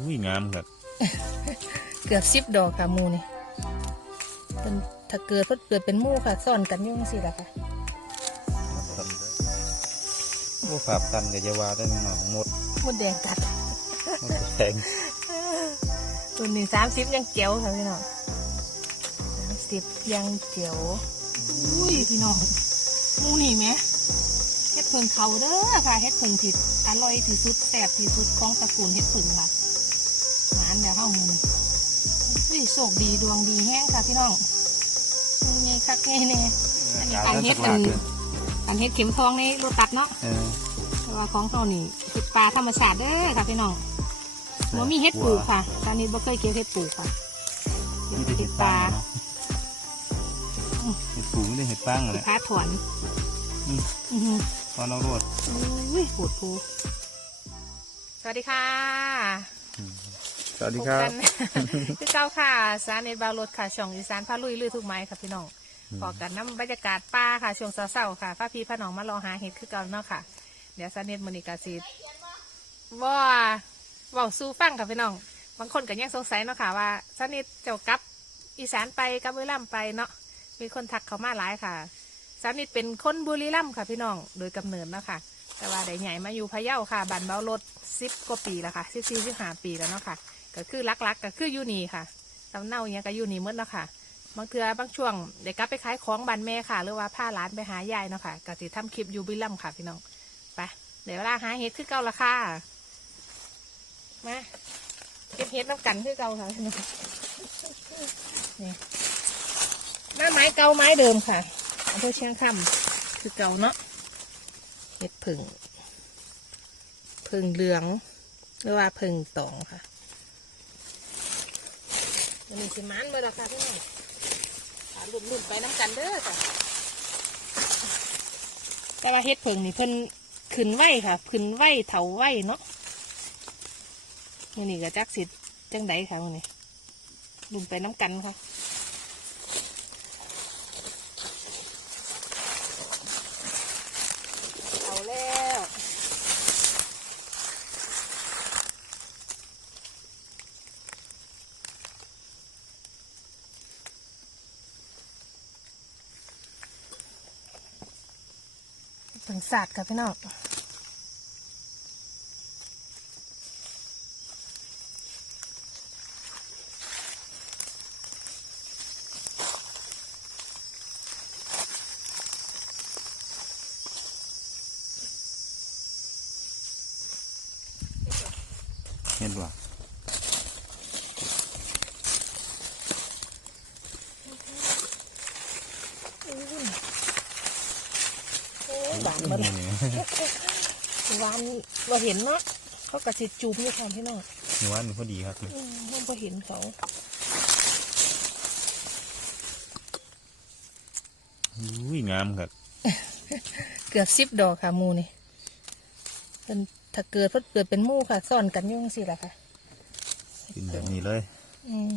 อุ้ยงามครับ เกือบสิบดอกค่ะหมูนี่เป็นถ้าเกิดเพิ่นเกิดเป็นหมู่ค่ะซ่อนกันอยุ่จั่งสิล่ะค่ะโอ้ฝาบตันกับยาวาได้หน่อยหมดมดแดงกัด หมดแพงตัวนี้สามสิบยังเจียวค่ะพี่น้องสามสิบยังเจียวอุ้ยพี่น้องหมูนี่ไหมเฮ็ดเพิงเขาเด้อค่ะเฮ็ดเพิงผิดอร่อยที่สุดแซ่บที่สุดของตระกูลเฮ็ดเพิงค่ะหวาน แบบข้าวมูอุ้ยโชคดีดวงดีแห้งค่ะพี่น้องไงคักไงแน่อันนี้การเฮ็ดเป็นอันเฮ็ดเข็มทองในโรตัดเนาะแต่ว่าของเขานี่เห็ดปลาธรรมชาติเด้อค่ะพี่น้องบ่มีเห็ดปลูกค่ะ ตอนนี้บ่เคยเก็บเห็ดปลูกค่ะเห็ดปลาเนาะเห็ดปูไม่ได้เห็ดปังเลยค้าถอนตอนเราโรดอุ้ยโหดภูสวัสดีค่ะ สวัสดีครับพกันคือเก้าค่ะสารเน็ตบาวรถค่ะ ช่องอีสานพาลุยลือทุกไม้ค่ะพี่น้องพอกันน้ำบรรยากาศป่าค่ะ ช่วงเศร้าๆค่ะพาพี่พาน้องมารอหาเห็ดคือเก่าเนาะค่ะ เดี๋ยวสารเน็ตมือนิกาสิว่าเว่าสู้ฟังค่ะพี่น้อง บางคนก็ยังสงสัยเนาะค่ะ ว่าสนิทเจ้ากลับอีสานไปกับบุรีรัมย์ไปเนาะ มีคนทักเขามาหลายค่ะสนิทเป็นคนบุรีรัมย์ค่ะพี่น้อง โดยกำเนิดเนาะค่ะแต่ว่าได้ใหญ่มาอยู่พะเยาค่ะบันเบารถสิบกว่าปีแล้วค่ะสิบสี่สิบห้าปีแล้วเนาะค่ะ ก็คือลักๆก็คืออยู่นี่ค่ะตำเน่าอหย่างก็อยู่นี่หมดเนาะค่ะ บางเทือบางช่วงเด็กกลับไปขายของบันแม่ค่ะ หรือว่าพาหลานไปหายายเนาะค่ะก็สิทำคลิปอยู่บุรีรัมค่ะพี่น้องไปเดี๋ยวเวลาหาเฮ็ดคือเก่าละค่ะมาเก็บเฮ็ดน้ำกันคือเก่าค่ะพี่น้องนี่มาไม้เก่าไม้เดิมค่ะอำเภอเชียงคำคือเก่าเนาะเฮ็ดผึ่งผึ่งเหลืองหรือว่าผึ่งตองค่ะ อันนี้สิมันเมื่อราคาพี่น้องถามรุ่นๆไปน้ำกันเด้อค่ะแต่ว่าเฮ็ดเพิงนี่เพิ่นขึ้นไหวค่ะขึ้นไหวเถาไหวเนาะนี่นี่ก็จักสิจังไดค่ะมื้อนี้ลุมไปน้ำกันค่ะเอาแล้ว ถึงศาสตว์ค่ะพี่น้อง เห็นป่ะ หวานมาเลยหวาน เราเห็นเนาะเขากระสิจูบอยู่ค่ะพี่น้องหนูว่ามันพอดีครับอืมมันพอเห็นเขาอุ้ยงามครับ เกือบสิบดอกค่ะหมูนี่เป็นถ้าเกิดเพิ่นเกิดเป็นหมู่ค่ะซ่อนกันอยุ่จั่งสิล่ะค่ะกินแบบนี้เลย อืม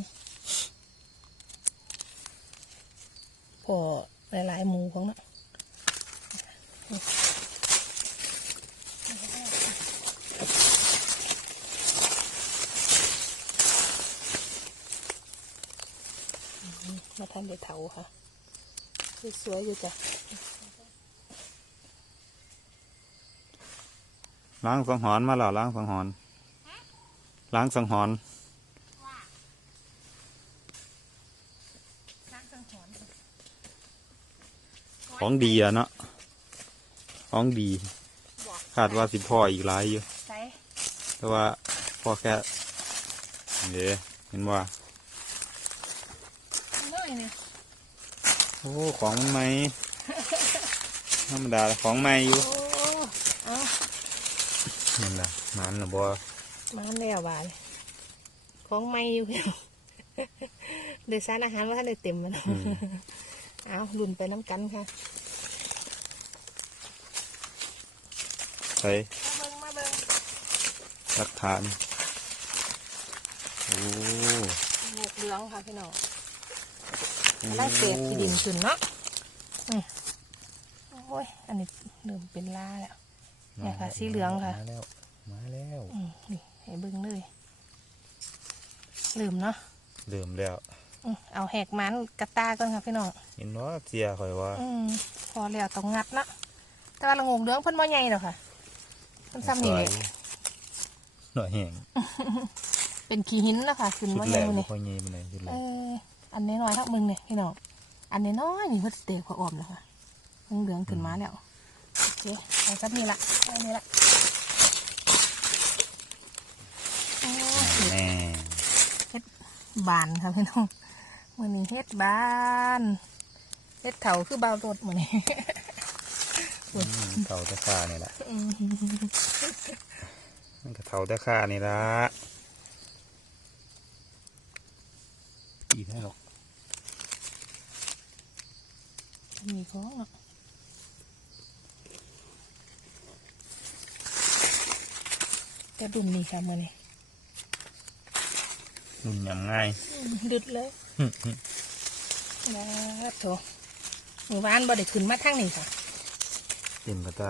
พอหลายๆหมูของเนาะอื มมาทำเด็ดเถาค่ะ สวยๆอยู่จ้ะล้างสังหรณ์มาแล้วล้างสังหรณ์ล้างสังหรณ์ของดีอะเนาะของดีบอกคาดว่าสิพ่ออีกหลายอยู่ใส่แต่ว่าพอแค่เดี๋ยวเห็นว่า น้อยเนี่ยโอ้ ของมันไหมธรรมดาของใหม่อยู่โอ้เอานั่นแหละมันละบ่มาแล้วบานของไม่อยู่เดี๋ยวสารอาหารว่าได้เต็มมันอืมเอาลุ่นไปน้ำกันค่ะใส่มาเบิ่งมาเบิ่งหลักฐาน โอ้หมวกเหลืองค่ะพี่น้อง ไล่เศษที่ดินขึ้นเนาะอืมโอ้ย อันนี้เริ่มเป็นล่าแล้วเนี่ยค่ะ สีเหลืองค่ะ มาแล้ว มาแล้วอืมนี่ให้เบิ่งเลยลืมเนาะเริ่มแล้วอืมเอาแหกมันกระตาก่อนค่ะพี่น้องเห็นว่าเจียข่อยว่าอืมพอแล้วต้องงัดเนาะแต่ว่าละงงเหลืองเพิ่นบ่ใหญ่ดอกค่ะเพิ่นซ้ำนี่แหละหน่อยแห้งเป็นขี้หินแล้วค่ะขึ้นชุดบ่แรใหญ่กบ่นี่ค่อยเงี้ยไปไหนชุดแรเอกอ อันน้อยๆเท่ามึงเนี่ยพี่น้องอันน้อยๆนี่เพิ่นสิเตะขวออมแล้วค่ะเหลืองๆขึ้นมาแล้วโอเคเอาซับนี่ละเอานี่ละโอ้ยแน่บานค่ะพี่น้องมือนี้เฮ็ดบานเฮ็ดเถาคือเบารถมือนี้อืมเท่าตะค่านี่แหละอืมมันก็เท่าตะค่านี่ละอีกให้หรอก มีของเนาะแต่ดุนนี่ค่ะมือนี้นุ่นยำง่ายอืมดึดเลยหึหึแล้วโถหมู่บ้านบ่ได้ขึ้นมาทางนี้ค่ะเต็มกระตา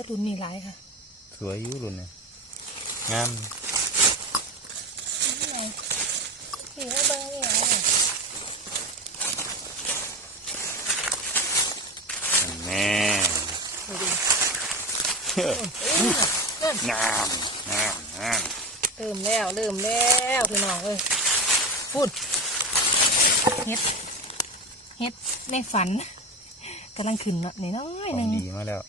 แต่ดุนนี่หลายค่ะ สวยอยู่รุ่นนี่งามนี่ไงนี่ว่าเบิ่งนี่ไงแน่ดูดิเฮ้อเริ่มงามงามงามเริ่มแล้วเริ่มแล้วพี่น้องเอ้ยพูดเฮ็ดเฮ็ดในฝันกำลังขึ้นเนาะน้อยขๆหอนึงงดีมาแล้ว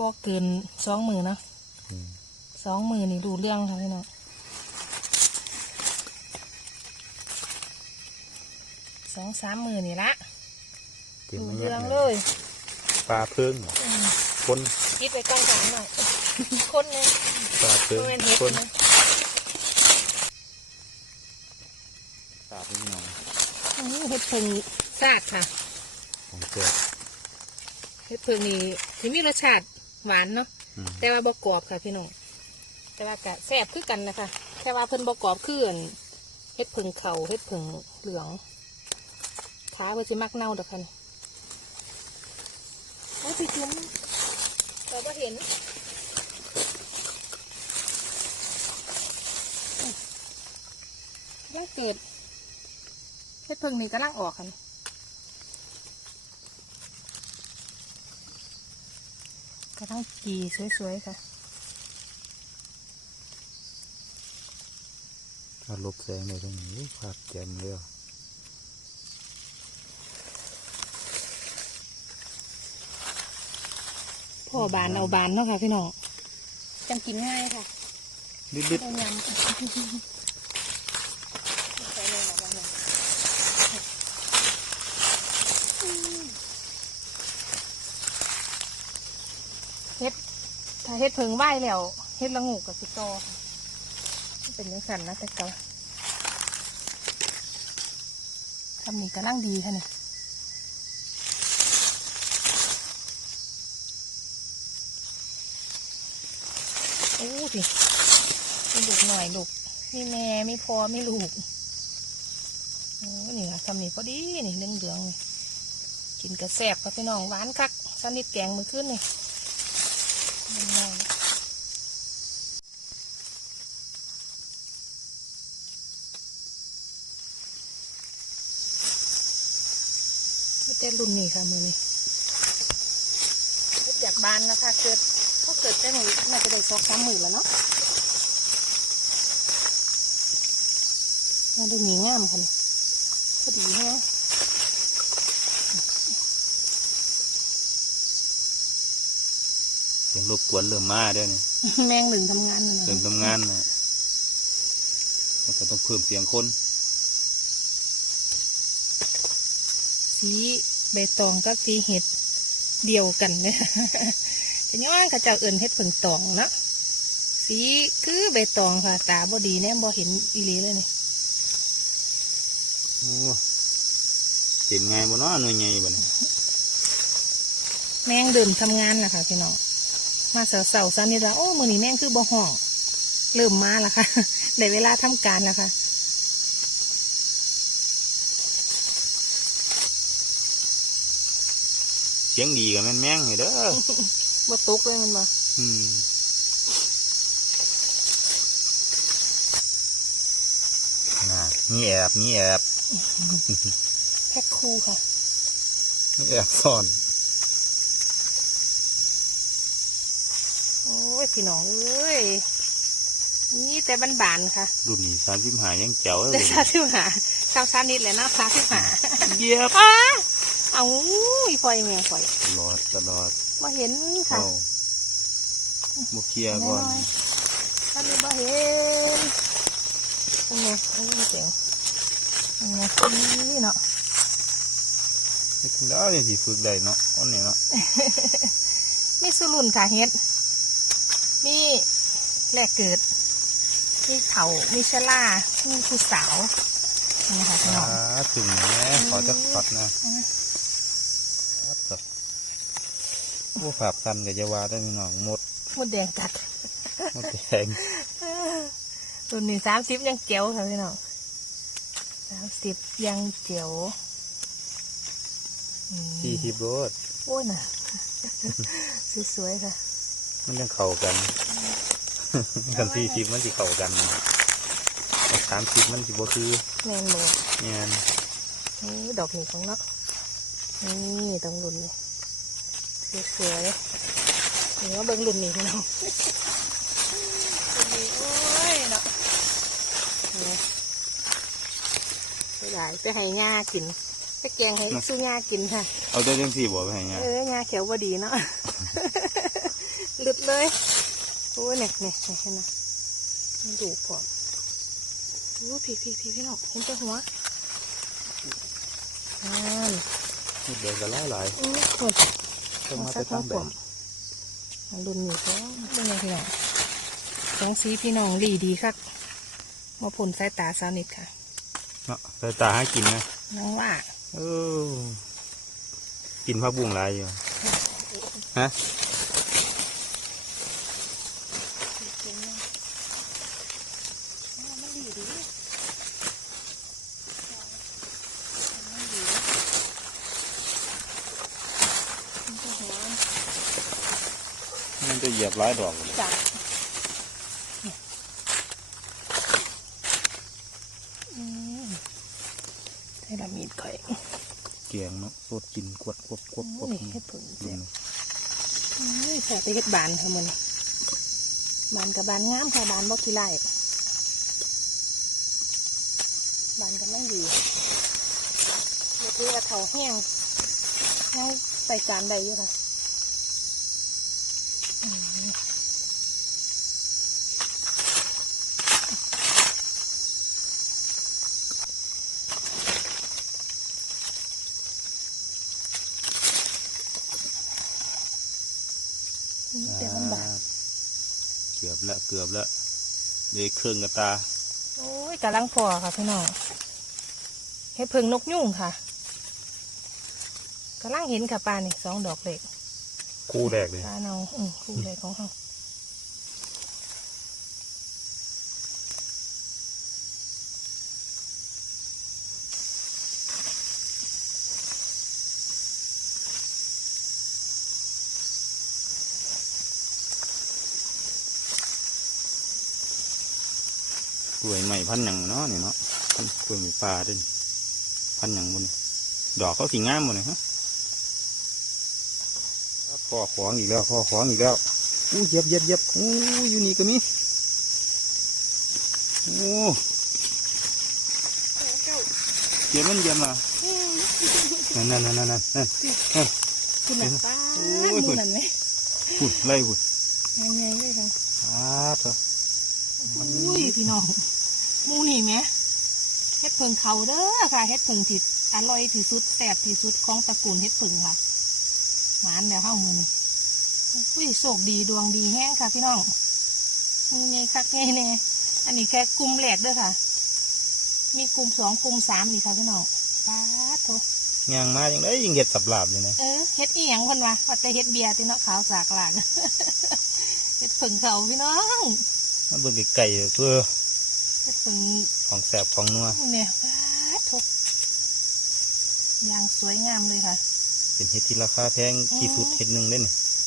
บอกเกินสองมือเนาะอืมสองมือนี่ดูเรื่องค่ะพี่น้องสองสามมือนี่ละเต็มดูมาเยเรื่อะองเลเลยยปลาเพิ่งเหรออืมคนคิดไปกลางสามหน่อยคนเลยปลาเพิ่งเพื่อนเฮ็ดคนนะปลาเพิ่งหน่อยอืมเฮ็ดเพิงซาดค่ะของเจ้าเฮ็ดเพิงนี่ที่มีรสชาติ หวานเนาะอืม แต่ว่าบกรอบค่ะพี่น้องแต่ว่ากะแซ่บคือกันนะคะแค่ว่าเพิ่นบกรอบคืออันเฮ็ดเพิงเขาเฮ็ดเพิงเหลืองขาเพิ่นสิมักเน่าดอกค่ะนี่โอ้พี่จุ๋มเราก็เห็นอุ๊ยยังเกิดเฮ็ดเพิงนี่กำลังออกค่ะนี่ กำลังกีสวยๆค่ะถ้าลบแสงเลยตรงนี้ภาพแจ่มเลยอะพ่อบานเอาบานเนาะค่ะพี่น้องจังกินง่ายค่ะลิบเอายำใส่เลยหรอกว่าเนี่ยเฮ็ด ถ้าเฮ็ดเพิงไหวแล้วเฮ็ดละงูกับสิโตอค่ะเป็นยังสันนะแต่เก่าทำนี่กำลังดีค่ะเนี่ยโอ้สิมีลูกหน่อยลูกมีแม่มีพ่อมีลูกโอ้นี่ค่ะทำนี่พอดีนี่เรื่องเดืองๆนี่กินกระแสบค่ะพี่น้องหวานคักสนิทแกงมือขึ้นนี่ มันน้อยมีแต่รุ่นนี้ค่ะมือนี้เฮ็ดจากบานแล้วค่ะเกิดเขาเกิดแต่หนูน่าจะได้สองสามหมื่นแล้วเนาะมาดูหมีงามค่ะนี่พอดีแฮะ เสียงรบกวนเริ่มมาเด้วยนี่แมงหนึ่งทำงานน่ะเริ่มนะทำงานนะมันก็ต้องเพิ่มเสียงคนสีใบตองกับสีเห็ดเดียวกันเนี่ยจะย้อนเขาเจ้าเอิญเห็ดผึ่งตองเนาะสีคือใบตองค่ะ ตาบ่ดีแน่บ่เห็นอีหลีเลยนี่โอ้เต็มไงบ่เนาะหน่วยใหญ่บ่เนี่ยแมงเดินทำงานล่ะค่ะพี่น้อง มาเสาๆซานี่ละโอ้มือนี้แมงคือบ่ห้องเริ่มมาแล้วค่ะได้เวลาทำการแล้วค่ะเสียงดีกับแม่นแม่งเลยเด้อบ่ตกเลยมันบ่อืมน่ะมีแอบมีแอบแพ็คคู่ค่ะมีแอบซ่อน โอ้ย พี่น้องเอ้ยนี่แต่บานๆค่ะ รุ่นนี้สามสิบหายังแจ๋วเลเดี๋ยยวชาที่หาชาวชานิดเลยนะชาที่หาเยียบอ้าเอาอีพอยแม่ข่อยตลอดตลอดมาเห็นค่ะเอาบุเคลียร์ก่อนน้อยๆถ้ามีมาเห็นยังไงโอ้ยเจ๋งยังไงนี่เนาะเฮ็ดจั่งได้ยังสิฝึกได้เนาะอันนี้เนาะมีสุรุนค่ะเฮ็ด มีแรกเกิด มีเถามีชะล่ามีผู้สาวนี่ค่ะพี่น้องอ่าถึงแม่ขอจะตัดนะอืมครับโอ้ฝากกันกับยาวาได้พี่น้องหมดมดแดงกัดหมดแดงรุ่นนี้สามสิบยังเจียวค่ะพี่น้องสามสิบยังเจียวอืมสี่สิบโลดโอ้ยน่ะสวยๆค่ะ มันยังเข้ากันกันสี่สิบมันสิเข้ากันสามสิบมันสิบ่คือแมนเลยเนี่ยนี่ดอกนี้ของเนาะนี่ต้องรุ่นเลยสวยๆนี่ว่าเบิ่งรุ่นนี้พี่น้องรุ่นนี้โอ้ยเนาะนี่ไปได้ไปให้ง่ากินไปแกงให้ซื้อง่ากินค่ะ เอาได้เรื่องสี่บ่ไปให้เนี่ยเออง่าเขียวบ่ดีเนาะ หลุดเลยโอ้ยเนี่ยเนี่ยเนี่ยเห็นไหมมันดูก่อนโอ้พี่พี่พี่พี่น้องเห็นแต่หัวนั่นเดินกันหลายหลายโอ้ยคนต้องมาสัจะกทั้ตั้งงผแบมบมันรุนอยู่ก็เป็นไงพี่น้องสองสีพี่น้องดีดีครับมาผลสายตาสาวนิดค่ะเนาะสายตาให้กินนะน้องว่าเออกินผักบุ้งหลายอยู่ฮะ มันดีดีมันจะหัว มันจะเหยียบหลายดอกเลยจับอืมให้ละมีดข่อยเกียงเนาะสดกินกวดกวบกวบกวบนี่เฮ็ดผึ่งรุ่เจ็นบนี้อุ้ยแสบไปเฮ็ดบานค่ะมันบานกับบานงามค่ะบานบ่ขี้ไล่บานกันนั่งดีเดี๋ยวคือว่าเขาแห้งยังใส่จานใดอยู่ค่ะอืมเดี๋ยวมันบาน เกือบละเกือบละเดี๋ยวเครื่องกระตา โอ้ยกำลังพอค่ะพี่น้องเฮ็ดเพิงนกยุ่งค่ะกำลังเห็นค่ะปลานี่สองดอกเล็กคู่แรกเลยปลาเนาอืมคู่เลยของเขา วยใหม่พันธุ์หยังเนาะนี่เนาะพันธุ์กล้วยใหม่ปลาเด้วยพันธุ์หยังบนนี่ดอกเขาสีงามหมดเลยฮะพ่อของอีกแล้วพ่อของอีกแล้วอู้เหย็บเหย็บเหย็บอู้อยู่นี่ก็มีโอ้เยี่ยมมันเยี่ยมอะนั่นนั่นนั่นนั่นนั่นนั่นคุณน่ะป้าโอ้ยดูนั่นไหมหุ่นไล่หุ่นยังไงเลยค่ะอ้าเถอะอุ้ยพี่น้องห มูนี่ไหมเฮ็ดเพิงเขาเด้อค่ะเฮ็ดเพิงที่อร่อยที่สุดแซ่บที่สุดของตระกูลเฮ็ดเพิงค่ะหวานแล้วเข้ามือนี่อุ้ยโชคดีดวงดีแห้งค่ะพี่น้องมือไงคักไงแน่อันนี้แค่กลุ่มแรกเด้อค่ะ มีกลุ่มสองกลุ่มสามนี่ค่ะพี่น้องป้าดโถย่างมาอย่างได้ยังเห็ดสับหลาบเลยนะเออเฮ็ดอีหยังคนวะว่าแต่เฮ็ดเบียร์ติเนาะขาวสากหลากเฮ็ดผึ่งเขาพี่น้องมันเบิ่งไก่ๆเพื่อ เฮ็ดผึ่งของแสบของนัวเนี่ยว้าทุกอย่างสวยงามเลยค่ะ เป็นเห็ดที่ราคาแพงที่สุดเห็ดหนึ่งเล่น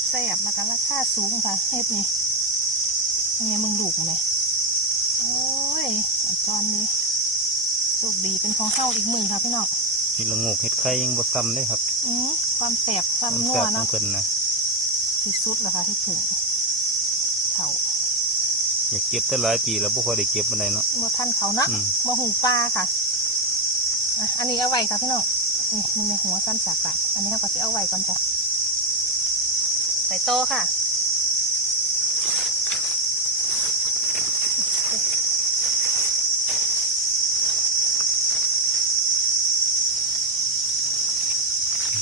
แซ่บแล้วก็ราคาสูงค่ะเฮ็ดนี่ยังไงมึงลูกไหมโอ้ยอันตอนนี้โชคดีเป็นของเข้าอีกหมื่นค่ะพี่น้องเห็ดละโงกเห็ดไข่ยังบ่ซ้ำเลยครับ อืมความแสบความมันนัแสวบขอเนาะงเพิ่นนะที่สุดแล้วค่ะที่ถึงเขา อยากเก็บแต่หลายปีแล้วบ่ค่อยได้เก็บมาได้เนาะเมื่อท่านเขาเนาะอืมมาหูปลาค่ะอะ อันนี้เอาไว้ค่ะพี่น้องนี่มึงในหัวสั้นจากปากอันนี้เราก็จะเอาไว้ก่อนจ้ะใส่โตะค่ะ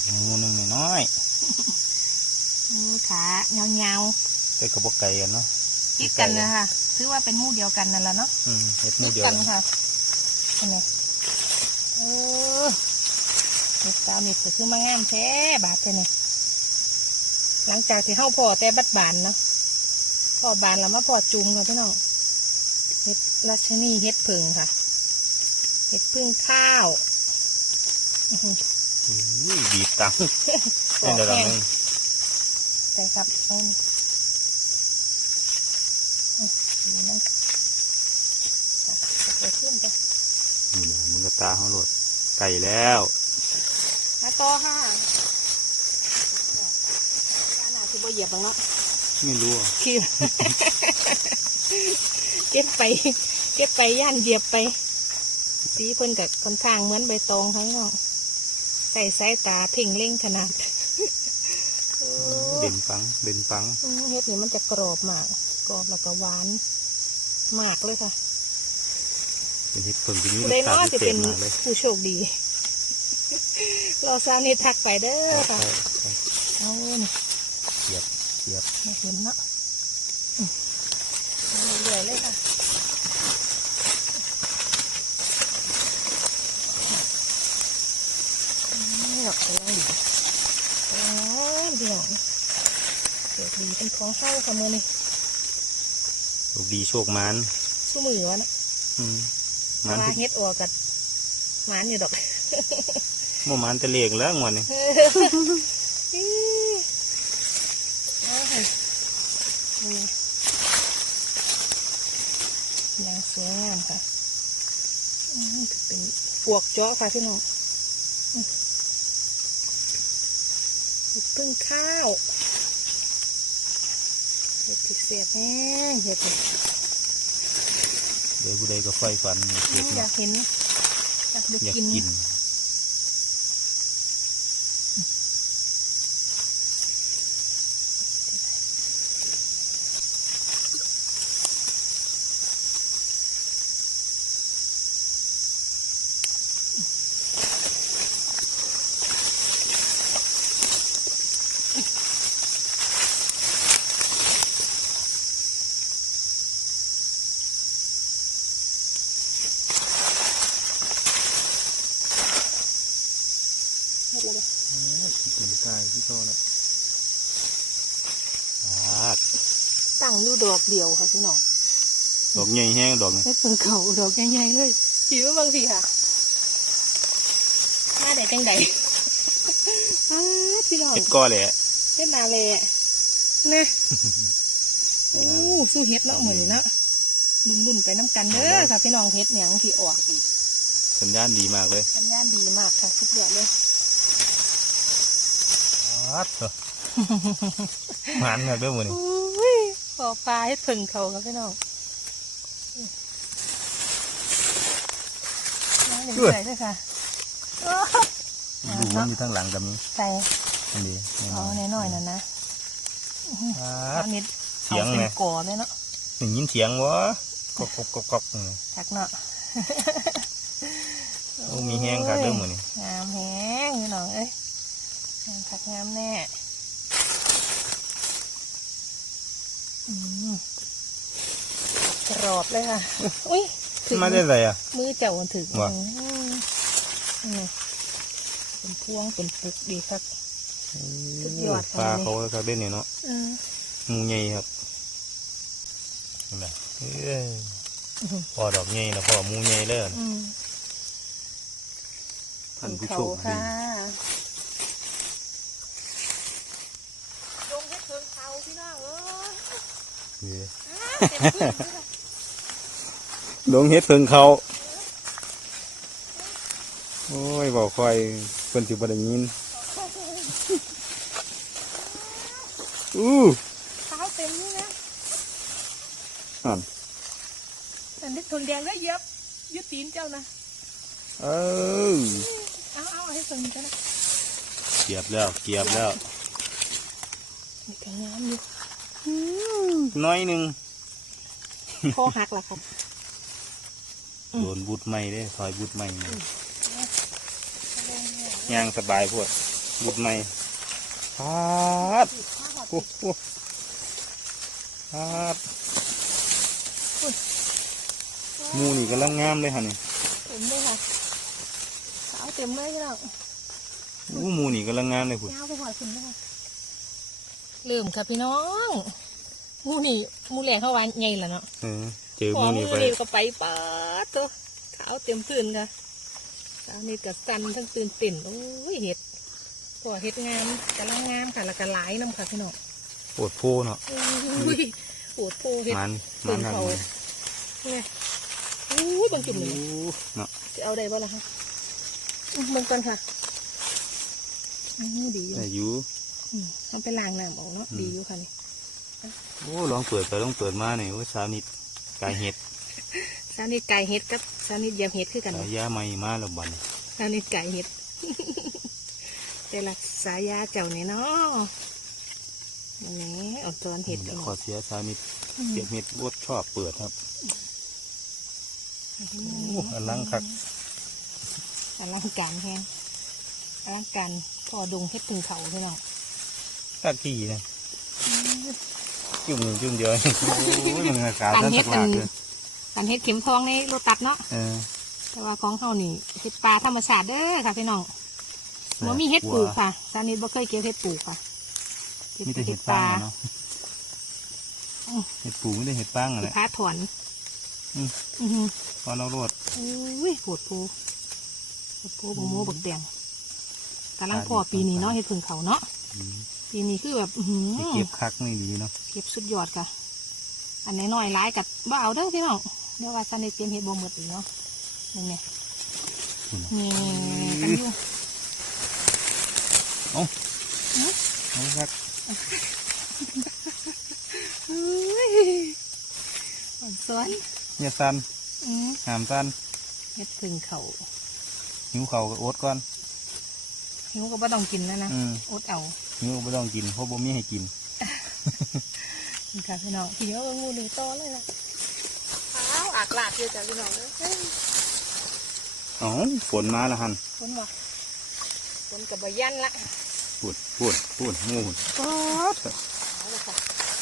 หมูหนึงน้อยมือขาเงาๆแต่ก็บ่ไกลกันเนาะๆติดกันนะคะ ถือว่าเป็นหมู่เดียวกันนั่นแหละเนาะอืมเห็ดหมูติดเดียวกักันนค่ะเห็นไหมเออเด็กสาวนี่ก็คือมางามแท้บาทเลยเนี่ยหลังจากที่เข้าพ่อแต่บัดบานเนาะพ่อบานแล้วมาพ่อจุ่มค่ะพี่น้องเฮ็ดราชนีเฮ็ดผึ่งค่ะเฮ็ดพึ่งข้าวอื้อหือ อุ้ยบีบตังดเป็อนกระดับแห้งหนึงแต่ครับเอานี่อื้อ นี่นั่นค่ะจะเกิดขึ้นจ้ะนี่แหละมันก็ตาเฮาโลดไก่แล้วมาต่อค่ะจานหนาคือบ่เหยียบหรอกเนาะไม่รู้อะคือเก็บไป เก็บไปย่านเหยียบไป สีเพิ่นกับค่อนข้างเหมือนใบตองเขาเนาะใส่สายตาเพ่งเล่งขนาดเออเด่นปัง เด่นปังอืมเฮ็ดนี่มันจะกรอบมาก กรอบแล้วก็หวานมากเลยค่ะเป็นเห็ดเพิ่งที่มีผู้รใดสชาเนาะติพิจะเศเป็ษนมากเลยผู้โชคดีรอซาวนี่ทักไปเด้อค่ะใช่เอานี่เสียบเสียบไม่เห็นเนาะอืมเอาเรื่อยๆเลยค่ะอืมดอกกระลังดีโอ้ยเดี๋ยวเกิดดีเป็นของเข้าค่ะมือนี่โช คดีโชคมันสู้มือวะเนาะอืมปมันลาทุกเฮ็ดออกกับหมันอยู่ดอกโมมันจะเลียงแล้วงวดนี้อื้อเอาค่ะนี่อย่างสวยงามค่ะอืมเป็นปวกเจาะค่ะพี่น้องอืมเห็ดพึ่งข้าวเห็ดพิเศษแน่เห็ดนี่เดี๋ยวผู้ใดก็ไฟฟันเก็บอเนาะยากเห็นอยากได้อยากกิน กิน เห็ดเลยเด้อ กินไก่ที่โตแล้วอาด ตั้งอยู่ดอกเดียวค่ะ พี่น้องดอกใหญ่แห้งดอกนี่ไม่เปิดเขาดอกใหญ่ๆเลยผีว่าบางทีค่ะมาได้จังใดอ้าพี่น้องเห็ดก้อแหละเฮ็ดนาเลยอะเนี่ยโอ้สู้เฮ็ดเนาะเหมือนเนาะบุ่นๆไปน้ำกันเด้อค่ะพี่น้องเฮ็ดหยังที่ออกอีกสัญญาณดีมากเลยสัญญาณดีมากค่ะสุดยอดเลยอาดเหรอมันครับเด้อหมือนี่ อุ้ยปอปลาเฮ็ดผึ่งเขาค่ะพี่น้องน้องเห็นใส่ด้วยค่ะโอ้ดูมันอยู่ทางหลังกับนี้ใส่อันนี้เอาหน่อยๆนั่นนะอาดอันนี้เสียงอาไหมเป็นก่อเลยเนาะหนึ่งยินเสียงวะกอกกอกกอกกอกนี่ทักเนาะโอ้มีแห้งครับเด้อหมือนี่งามแห้งพี่น้องเอ้ยงามทักงามแน่อืม กรอบเลยค่ะ อุ้ยถึงมาได้ไรอะ มือเจ้ามันถึงว่ะอืมอืมเป็นพวงเป็นปุกดีครับสุดยอดค่ะปลาเขาครับเด่นเนี่ยเนาะอืมหมูใหญ่ครับนี่แหละเอ้ยพอดอกใหญ่นะพอหมูใหญ่เลยอืมท่านผู้ชเขามค่ะลงให้เพิ่งเขาพี่น้องเอ้ย เอ้ยอ้าเต็มพื้นเลยค่ะลงเฮ็ดเพิ่งเขาโอ้ยบอกคอยเพิ่นสิบ่ได้ยินอู้เขาเต็มนี่นะนั่นแต่นี่ถุงแดงก็เย็บยึดตีนเจ้านะเออเอาเอาให้เพิ่งกันนะเกียบแล้วเกียบแล้วมีแต่งามอยู่ น้อยหนึงคอหักละครับอืมโดนบุดใหม่เด้ซอยบุดใหม่มาย่างสบายพวกบุดใหม่พาดโอ้โหพาดหมูนี่กำลังงามเลยฮะนี่เต็มเลยค่ะขาวเต็มเลยพี่น้องอู้หมูนี่กำลังงามเลยพุ่นยาวไปหอดขึ้นเลยค่ะ เริ่มค่ะพี่น้องหมูนี่หมูแหลกเข้าวันใหญ่แล้วเนาะเออเจอหหัมูวนี่มืไปอนี่ก็ไปปัดตัวขาวเต็มพื้นค่ะสาวนี่ก็สั่นทั้งตื่นเต้นโอ้ยเห็ดพอเห็ดงามกำลังงามค่ะแล้วก็หลายน้ำค่ะพี่น้องปวดโพเนาะอุ้ยปวดโพเห็ดมันเปิมันดหันเขามาเนี่ยอุ้ยบางจุ่มเลยอู้เนาะจะเอาได้บ่ล่ะคะอื้อเบิ่งก่อนค่ะอื้อดีอยู่ แต่อยู่อืมทำไปล้างน้ำออกเนาะอืมดีอยู่ค่ะนี่โอ้ลองเปิดไปลองเปิดมาเนี่ยว่าสาวนิดกายเห็ดซานิดไก่เห็ดกับซานิดเหยียบเห็ดคือกันสาวเนาะยาใหม่มาแล้วบัดนซานิดไก่เห็ดแต่ละสายาเจ้าเนี่ยเนาะนี่เอาตอนเห็ดเดี๋ยวเนาะขอเสียสาวนิดอืมเก็บเห็ดบดชอบเปิดครับโอ้อลังคักอลังการแฮงอลังการพอดงเห็ดถึงเขาพี่น้อง ตักที่นะจุ่มจุ่มเดียวโอ้ยมันขาวการทั้งเห็สัดกหอัลานกเลยการเห็ดเข็มทองในโรตัดเนาะเออแต่ว่าของเขานี่เห็ดปลาธรรมชาติเด้อค่ะพี่น้องบ่มีเห็ดปลูกค่ะซานิดบ่เคยเก็บเห็ดปลูกค่ะมีแต่เห็ดฟางอะเนาะเห็ดปูไม่ได้เห็ดฟางอะไรสิพาถอนอืมอือหือพอเราโรดอุ้ยปวดโพปวดโพบงโมบักแดงกำลังพอปีนี้เนาะเห็ดพึ่งเขาเนาะอืม ปีนี้คือแบบอื้อหือไปเก็บคักไม่ดีเนาะเก็บสุดยอดค่ะ อันไหนน้อยร้ายกับบ่เอาเด้อพี่น้องเดี๋ยวว่าซันได้เตรียมเห็ดบ่หมดอีกเนาะนี่ไงนี่กันอยู่เอาครับเฮ้ยอ่อนซ้อนอย่าสั่นอืมหามสั่นเห็ดพึ่งเขาหิวเขาวก็อดก่อน หิวก็บ่ต้องกินแล้วนะอืม อดเอาหิวไม่ต้องกินเพราะบ่มีให้กิน นี่ค่ะพี่น้องพี่น้องก็งูหนึ่งตอเลยล่ะอ้าวอากลาดเดียวจ้ะพี่น้องเอ้ยอ๋อฝนมาแล้วหันฝนว่ะฝนกับบยันละพูดพูดพูดงูหุ่นป๊ดเอาละค่ะ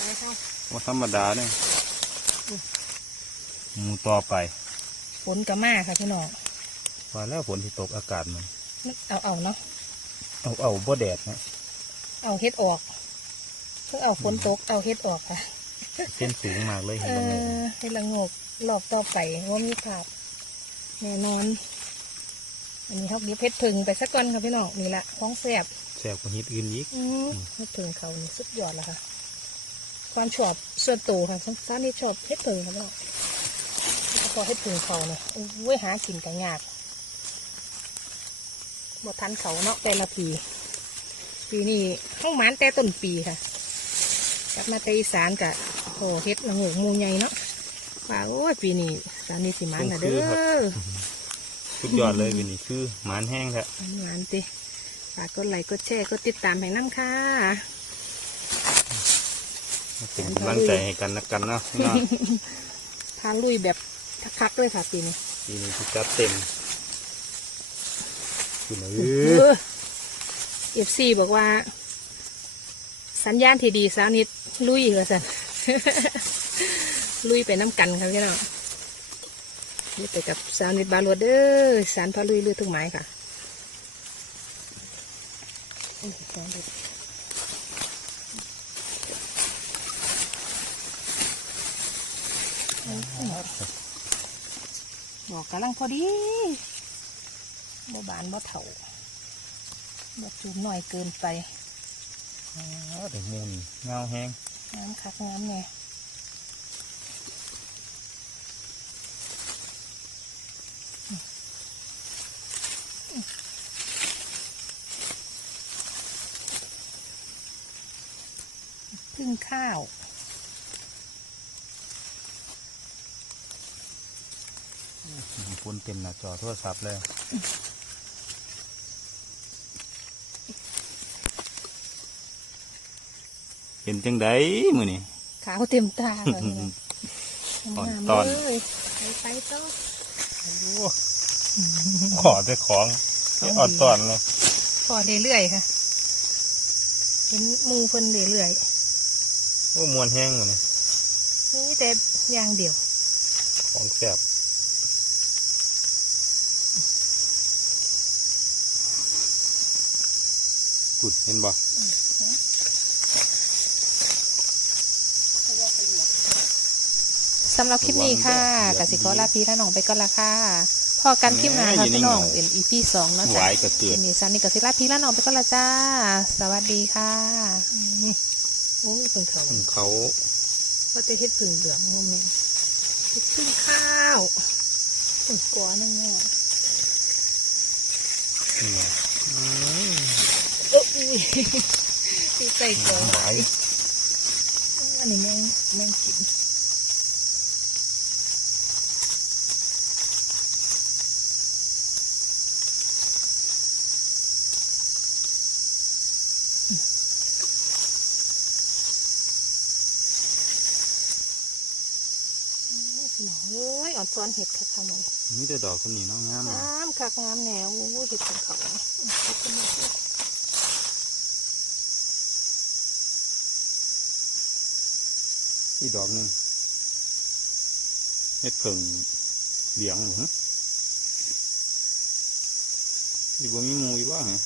ไปเข้าว่าธรรมดาเนี่ยงูต่อไปฝนกับมาค่ะพี่น้องว่าแล้วฝนที่ตกอากาศมัน เอาเอาเนาะ เอาเอาบ่แดดนะเอาเฮ็ดออกเพิ่งเอาฝนตกเอาเฮ็ดออกค่ะเส้นสูงมากเลยเอเห็นบ่งูอให้ละโงกรอบต่อไปว่ามีภาพแน่นอน อันนี้เขาเดี๋ยวเพชรถึงไปสักก่อนค่ะพี่น้องนี่ละของแสบ แสบกว่าฮิตอื่นอีก อืมเพชรถึงเขานี่สุดยอดแล้วค่ะ ความชอบส่วนตัวค่ะซ่านนี่ชอบเพชรถึงค่ะพี่น้องแล้วก็พอเพชรถึงเขาเนี่ยโอ้ยหากินกันยาก หมดทันเขาเนาะแต่ละปี ปีนี้ห้องหมานแต่ต้นปีค่ะ กลับมาแต่อีสานกะโอ้เฮ็ดละโงกหมูใหญ่เนาะว่าโอ้ยปีนี้สานนี่สิหมันนะเด้อสุดยอดเลยวันนี้คือหมานแห้งแท้หมันติฝากกดไลค์กดแชร์กดติดตามให้น้ำค่ะเป็นกำลังใจให้กันนะกันเนาะพี่น้องทานลุยแบบคักๆเลยค่ะปีนี้ทีนี้ที่จัดเต็ม คือเอฟซีบอกว่า สัญญาณที่ดีสาวนิดลุยเหรอสันลุยไปน้ำกันค่ะพี่น้องนี่ไปกับสาวนิดบาโรดเดอร์สารพาลุยลือทุกไม้ค่ะอุ้ยสาวนิดดอกกำลังพอดี บ่บานบ่เถาบ่จุ่มหน่อยเกินไปอ๋อเดี๋ยวมูนเงาแห้งน้ำคักน้ำเนี่ยพึ่งข้าวปุ่นเต็มหน้าจอโทรศัพท์เลย เป็นจังไดมือนี่ขาวเต็มตาเลยนะอ่อนงามตอนเลยไปไปต่อขอแต่ของอ่อนตอนเลยพอเรื่อยๆค่ะ เห็นหมูเพิ่นเรื่อยโอ้มวนแห้งมือนี่ๆนี่แต่อย่างเดียว ของแซ่บกุดเห็นบ่ สำหรับคลิปนี้ค่ะกสิขอลาพี่และน้องไปก่อนละค่ะพอกันคลิปหน้าค่ะพี่น้องเป็นอีพีสองเนาะหจ้ะวายก็เกิดทีนี้ซันนี่กสิลาพี่และน้องไปก่อนละจ้า สวัสดีค่ะโอ้ยเป็นเขาเขาว่าจะเฮ็ดผึ่งเหลืองโมเมนเฮ็ดพึ่งข้าวอุ่นกัวนึงเนี่ยเนี่ยอืมเอ้ยตีใส่เกลือหวายอันนี้แม่งแม่งกินหน่อยเอ้ยอ่อน ซ้อนเห็ดค่ะค่ะมันมีแต่ดอกคนนี้เนาะงามอะงามคักงามแนวโอ้ยเห็ดของเขาเห็ดเป็นแบบนี้อีกดอกหนึ่งเม็ดเพิ่งเหลียงเหรอที่บ่มีหมูอีกว่าฮะ